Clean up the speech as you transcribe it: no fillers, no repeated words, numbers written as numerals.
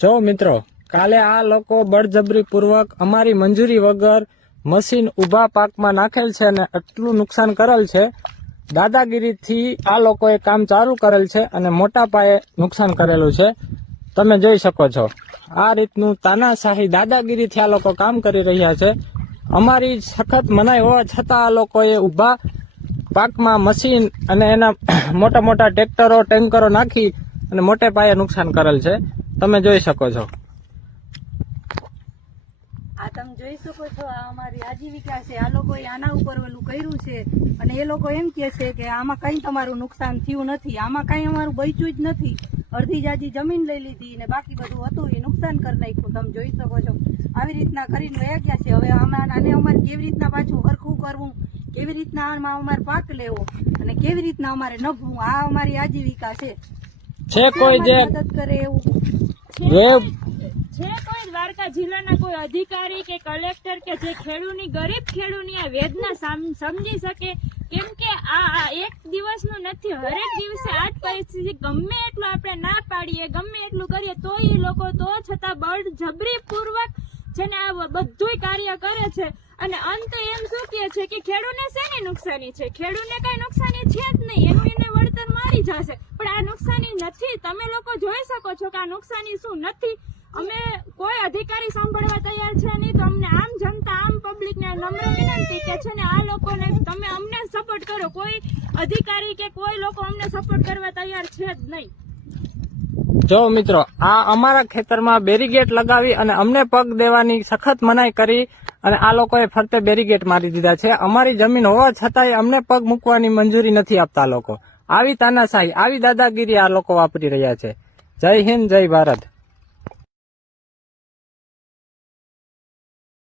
જો મિત્રો, કાલે આ લોકો બળજબરી પૂર્વક અમારી મંજૂરી વગર મશીન ઉભા પાકમાં નાખેલ છે અને આટલું નુકસાન કરેલ છે. દાદાગીરીથી આ લોકોએ કામ ચાલુ કરેલ છે અને મોટા પાયે નુકસાન કરેલું છે. તમે જોઈ શકો છો આ રીતનું તાનાશાહી દાદાગીરીથી આ લોકો કામ કરી રહ્યા છે. અમારી સખત મનાઈ હોવા છતાં આ લોકોએ ઉભા પાકમાં મશીન અને એના મોટા મોટા ટ્રેક્ટરો ટેન્કરો નાખી અને મોટે પાયે નુકસાન કરેલ છે. તમે જોઈ શકો છો. આ તમે જોઈ શકો છો, આ અમારી આજીવિકા છે. આ લોકોએ આના ઉપર ઓલું કર્યું છે અને એ લોકો એમ કે છે કે આમાં કઈ તમારું નુકસાન થયું નથી, આમાં કઈ અમારું બચ્યું જ નથી. અડધી જાજી જમીન લઈ લીધી ને બાકી બધું હતું એ નુકસાન કરી નાખ્યું. તમે જોઈ શકો છો આવી રીતના કરીને વયા ગયા છે. હવે આને અમારે કેવી રીતના પાછું હરખું કરવું, કેવી રીતના આમાં અમારે પાક લેવો અને કેવી રીતના અમારે નભવું, આ અમારી આજીવિકા છે. કોઈ જે મદદ કરે એવું છે કોઈ દ્વારકા જિલ્લાના કોઈ અધિકારી કે કલેક્ટર કે જે ખેડૂતની ગરીબ ખેડૂતની આ વેદના સમજી શકે? કેમ કે આ એક દિવસનું નથી, હરેક દિવસે આ જ પરિસ્થિતિ. ગમે એટલું આપણે ના પાડીએ, ગમે એટલું કરીએ તો એ લોકો તો છતાં બળજબરી પૂર્વક છે ને આ બધું કાર્ય કરે છે. અને અંત એમ શું કહે છે કે ખેડૂતને શેની નુકસાની છે? ખેડૂતને કઈ નુકસાની છે જ નહીં, એનું એને વળતર મારી જશે. પણ આ નુકસાની નથી. તમે લોકો જોઈ શકો છો કે આ નુકસાની શું નથી. અમે કોઈ અધિકારી સાંભળવા તૈયાર છે નહીં. તો અમને આમ જનતા, આમ પબ્લિક ને નમ્ર વિનંતી કે છે ને આ લોકોને તમે અમને સપોર્ટ કરો. કોઈ અધિકારી કે કોઈ લોકો અમને સપોર્ટ કરવા તૈયાર છે જ નહીં. જો મિત્રો, આ અમારા ખેતરમાં બેરીગેટ લગાવી અને અમને પગ દેવાની સખત મનાઈ કરી અને આ લોકોએ ફરતે બેરીગેટ મારી દીધા છે. અમારી જમીન હોવા છતાંય અમને પગ મૂકવાની મંજૂરી નથી આપતા લોકો. આવી તાનાશાહી, આવી દાદાગીરી આ લોકો વાપરી રહ્યા છે. જય હિન્દ, જય ભારત.